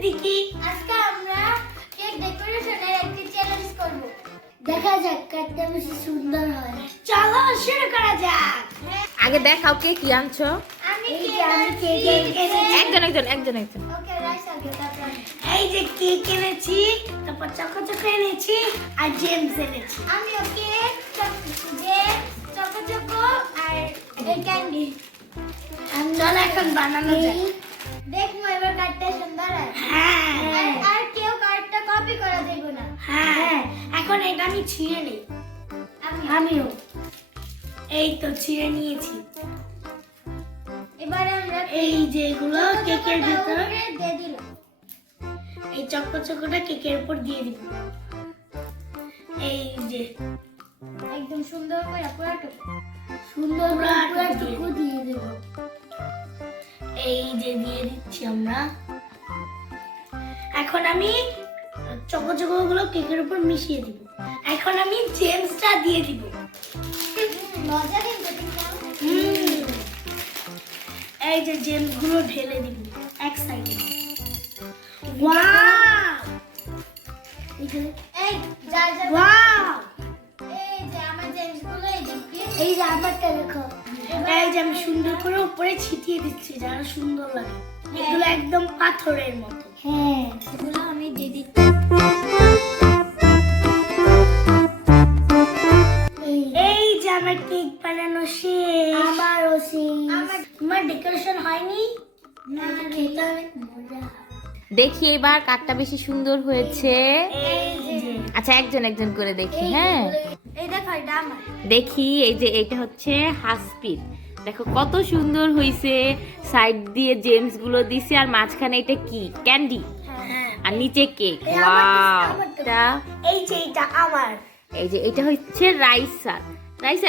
সিদ্দিকী। আজকে আমরা কেক ডেকোরেশনের একটি চ্যালেঞ্জ করব। দেখা যাক কাটটা বেশি সুন্দর হয়। চলো শুরু করা যাক। আগে দেখাও কে কি আনছো। আমি কেক এনেছি। একজন ওকে রাইস আগে তারপর এই যে কেক এনেছি, তারপর চকো এনেছি আর জেমস এনেছি। আমি ওকে যে চকো আর ক্যান্ডি। চলো এখন বানানো যাক। দেখবো এবার কাটটা সুন্দর হয়। হ্যাঁ আর কেউ কাটটা কপি করা যাবে না। হ্যাঁ, এখন এটা আমি ছিঁড়ে নিই। আমিও এই তো ছিঁড়ে নিয়েছি। এবার আমরা এই যে এগুলো কেকের ভেতর, দিয়ে দিলাম। এই চকোটা কেকের উপর দিয়ে দিব। এই যে একদম সুন্দর করে পুরোটা পুরোটুকু দিয়ে দেব। এই যে দিয়ে দিচ্ছি আমরা। এখন আমি চকোগুলো কেকের উপর মিশিয়ে দিব। এখন আমি জেমসটা দিয়ে দিব। মজা কিন্তু দেখলাম। এই যে জেমস গুলো ঢেলে দিব এক সাইডে। ওয়াও! এই যা যা ওয়াও! এই যে আমার জেমসগুলো এই দিকে এই যে আমারটা দেখো। এই যে আমি সুন্দর করে উপরে ছিটিয়ে দিচ্ছি যারা সুন্দর লাগে। এগুলো একদম পাথরের মতো। হ্যাঁ এগুলো আমি দিয়ে দিচ্ছি। এই যে আমার কেক বানানো শেষ। আমারও সেই তোমার ডেকোরেশন হয়নি? না খেতে অনেক মজা। দেখি এবার কাঠটা বেশি সুন্দর হয়েছে। এই যে আচ্ছা একজন করে দেখি। হ্যাঁ এই দেখো এটা আমার। দেখি এই যে এটা হচ্ছে হাসপিট। দেখো কত সুন্দর হয়েছে। সাইড দিয়ে জেমস গুলো দিছে আর মাঝখানে এটা কি ক্যান্ডি হ্যাঁ। আর নিচে কেক। এই ওয়াও! আমারটা। এই যে এটা আমার। এই যে এটা হচ্ছে রাইসা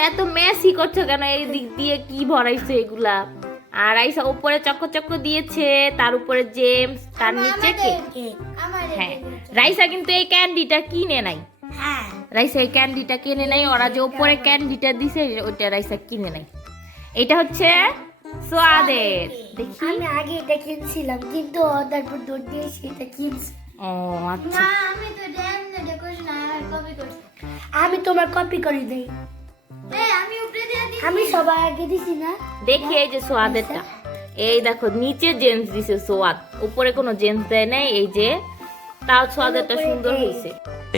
এত মেসি করছো কেন? এই দিক দিয়ে কি ভরাইছো এগুলা? আর রাইসা উপরে চক্কর দিয়েছে, তার উপরে জেমস, তার নিচে কেক। কেক। আমার হ্যাঁ রাইসা কিন্তু এই ক্যান্ডিটা কিনে নাই। হ্যাঁ। রাইসা এই ক্যান্ডিটা কিনে নাই। ওরা যে উপরে ক্যান্ডিটা দিছে ওইটা রাইসা কিনে নাই। এটা হচ্ছে সোয়াদের। দেখি। আমি আগে এটা কিনছিলাম কিন্তু তারপর দৌড় দিয়ে সেটা কিনছি। ও আচ্ছা। না আমি তো ডেকোরেশন আর কপি করছি। আমি তোমার কপি করে দেই। এই আমি উপরে দিয়ে দিই। আমি সবার আগে দিছি না। দেখি এই যে সোয়াদেরটা। এই দেখো নিচে জেমস দিছে সোয়াদ, উপরে কোনো জেমস দেয় নাই। এই যে তাও সোয়াদেরটা সুন্দর হয়েছে।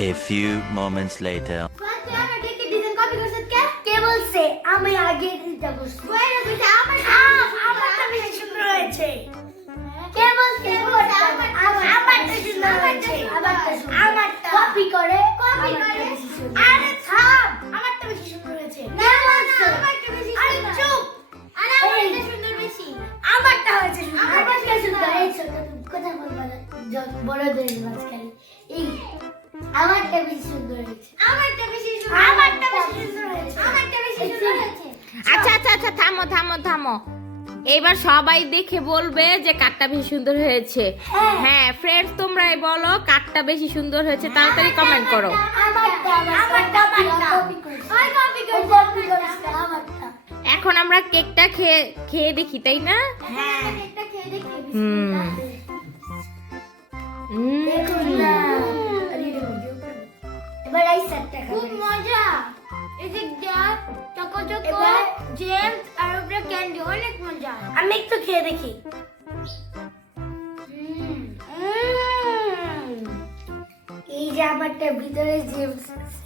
A few moments later. ফার্স্টে আমার কেকের ডিজাইন কপি করছিস কে? কে বলছে আমি আগে দিতে বসছি? কইরা কইছে আমার আমারটা বেশি সুন্দর হয়েছে। কে বলছে ওটা আমার আমারটা সুন্দর হয়েছে। আমারটা কপি করে বেশি সুন্দর। আরে থাম, আমারটা বেশি সুন্দর হয়েছে। না না আমারটা বেশি আরে সুন্দর। চুপ। আরে আমারটা সুন্দর বেশি। আমারটা হয়েছে সুন্দর। আমারটা সুন্দর। এই ছোট কথা বলবা না। বড়দের মাঝখানে এই আমারটা বেশি সুন্দর হয়েছে। আমারটা বেশি সুন্দর। আমারটা বেশি সুন্দর হয়েছে। আমারটা বেশি সুন্দর হয়েছে। আচ্ছা থামো। এবার সবাই দেখে বলবে যে কাঠটা বেশি সুন্দর হয়েছে। হ্যাঁ ফ্রেন্ডস তোমরাই বলো কাঠটা বেশি সুন্দর হয়েছে, তাড়াতাড়ি কমেন্ট করো। আমারটা ওই কপি করছে আমারটা। এখন আমরা কেকটা খেয়ে দেখি, তাই না? হ্যাঁ একটা খেয়ে দেখি। হুম। দেখুন না। এবার এই সেটটা খুব খাবো। মজা। এই যে চকো এবার? জেমস আর উপরে ক্যান্ডি অনেক মজা। আমি একটু খেয়ে দেখি। এই যে আমারটা ভিতরে জেমস আছে।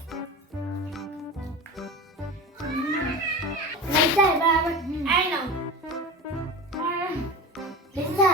লিসা এবার আবার এই নাও লিসা